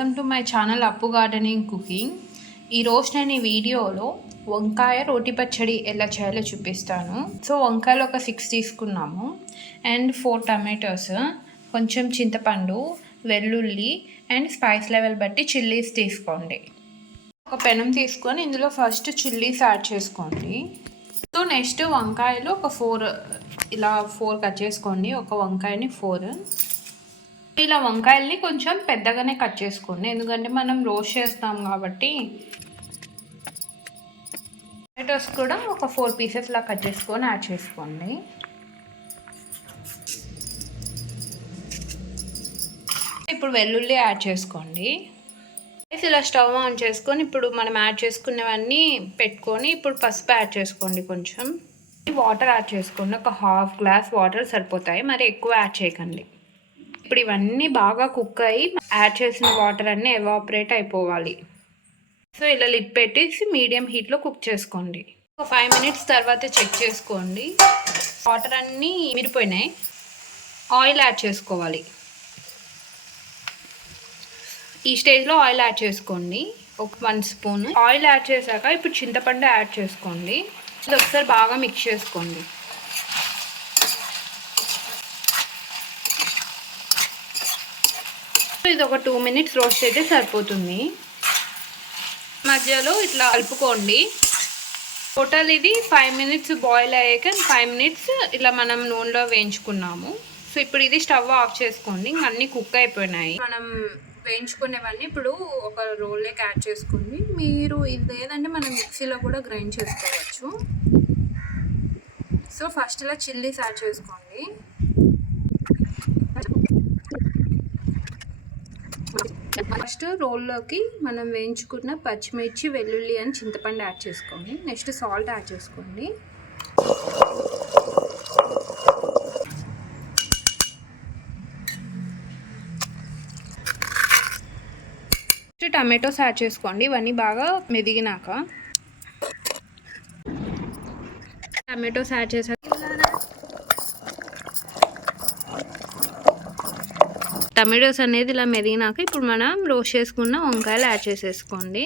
Welcome to my channel అప్పు gardening cooking. ఈరోజు నేను ఈ వీడియోలో వంకాయ రోటి పచ్చడి ఎలా చేయాలో చూపిస్తాను. సో వంకాయలు ఒక 6 తీసుకున్నాము అండ్ 4 టమాటోస్, కొంచెం చింతపండు, వెల్లుల్లి అండ్ స్పైస్ లెవెల్ బట్టి చిల్లీస్ తీసుకోండి. ఒక పెనం తీసుకొని ఇందులో ఫస్ట్ చిల్లీస్ యాడ్ చేసుకోండి. సో నెక్స్ట్ వంకాయలు ఒక 4 కట్ చేసుకోండి. ఒక వంకాయని 4. ఇలా వంకాయల్ని కొంచెం పెద్దగానే కట్ చేసుకోండి, ఎందుకంటే మనం రోస్ట్ చేస్తాం కాబట్టి. టొమాటోస్ కూడా ఒక 4 పీసెస్లా కట్ చేసుకొని యాడ్ చేసుకోండి. ఇప్పుడు వెల్లుల్లి యాడ్ చేసుకోండి. ఇలా స్టవ్ ఆన్ చేసుకొని ఇప్పుడు మనం యాడ్ చేసుకునేవన్నీ పెట్టుకొని ఇప్పుడు పసుపు యాడ్ చేసుకోండి. కొంచెం వాటర్ యాడ్ చేసుకోండి. ఒక 1/2 గ్లాస్ వాటర్ సరిపోతాయి, మరి ఎక్కువ యాడ్ చేయకండి. ఇప్పుడు ఇవన్నీ బాగా కుక్ అయ్యి యాడ్ చేసిన వాటర్ అన్నీ ఎవాపరేట్ అయిపోవాలి. సో ఇలా లిడ్ పెట్టేసి మీడియం హీట్లో కుక్ చేసుకోండి. ఒక 5 మినిట్స్ తర్వాత చెక్ చేసుకోండి. వాటర్ అన్నీ మిరిపోయినాయి. ఆయిల్ యాడ్ చేసుకోవాలి. ఈ స్టేజ్లో ఆయిల్ యాడ్ చేసుకోండి. ఒక 1 స్పూన్ ఆయిల్ యాడ్ చేశాక ఇప్పుడు చింతపండు యాడ్ చేసుకోండి. ఇది ఒకసారి బాగా మిక్స్ చేసుకోండి. ఇది ఒక 2 మినిట్స్ రోస్ట్ అయితే సరిపోతుంది. మధ్యలో ఇట్లా కలుపుకోండి. టోటల్ ఇది 5 మినిట్స్ బాయిల్ అయ్యాక 5 మినిట్స్ ఇలా మనం నూనెలో వేయించుకున్నాము. సో ఇప్పుడు ఇది స్టవ్ ఆఫ్ చేసుకోండి. అన్నీ కుక్ అయిపోయినాయి. మనం వేయించుకునేవన్నీ ఇప్పుడు ఒక రోల్లోకి యాడ్ చేసుకోండి. మీరు ఇది లేదంటే మనం మిక్సీలో కూడా గ్రైండ్ చేసుకోవచ్చు. సో ఫస్ట్ ఇలా చిల్లీస్ యాడ్ చేసుకోండి. ఫస్ట్ రోల్లోకి మనం వేయించుకున్న పచ్చిమిర్చి, వెల్లుల్లి అని చింతపండు యాడ్ చేసుకోండి. నెక్స్ట్ సాల్ట్ యాడ్ చేసుకోండి. నెక్స్ట్ టమాటోస్ యాడ్ చేసుకోండి. ఇవన్నీ బాగా మెదిగినాక టమాటోస్ యాడ్ చేసాక టమాటోస్ అనేది ఇలా మెదిగినాక ఇప్పుడు మనం రోస్ట్ చేసుకున్న వంకాయలు యాడ్ చేసేసుకోండి.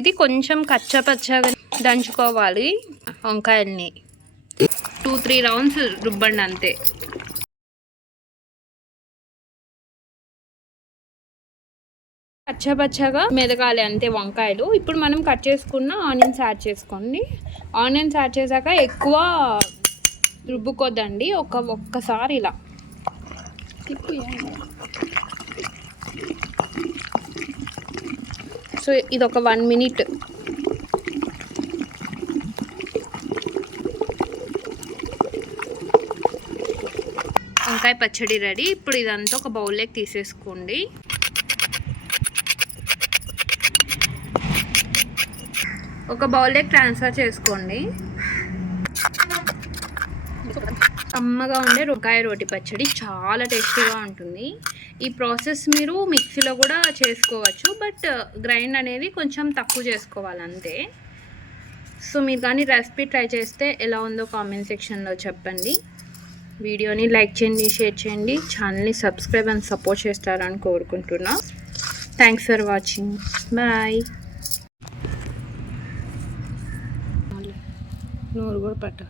ఇది కొంచెం కచ్చపచ్చగా దంచుకోవాలి. వంకాయల్ని 2-3 రౌండ్స్ రుబ్బండి అంతే. పచ్చగా మెదగాలి అంతే వంకాయలు. ఇప్పుడు మనం కట్ చేసుకున్న ఆనియన్స్ యాడ్ చేసుకోండి. ఆనియన్స్ యాడ్ చేశాక ఎక్కువ రుబ్బుకోద్దండి. ఒక్కసారి ఇలా సో ఇది ఒక 1 మినిట్. వంకాయ పచ్చడి రెడీ. ఇప్పుడు ఇదంతా ఒక బౌల్లోకి తీసేసుకోండి. ఒక బౌల్లోకి ట్రాన్స్ఫర్ చేసుకోండి. కమ్మగా ఉండే వంకాయ రోటి పచ్చడి చాలా టేస్టీగా ఉంటుంది. ఈ ప్రాసెస్ మీరు మిక్సీలో కూడా చేసుకోవచ్చు, బట్ గ్రైండ్ అనేది కొంచెం తక్కువ చేసుకోవాలి అంతే. సో మీరు కానీ రెసిపీ ట్రై చేస్తే ఎలా ఉందో కామెంట్ సెక్షన్లో చెప్పండి. వీడియోని లైక్ చేయండి, షేర్ చేయండి, ఛానల్ని సబ్స్క్రైబ్ అండ్ సపోర్ట్ చేస్తారని కోరుకుంటున్నా. Thanks for watching. బాయ్. నోరు కూడా పట్ట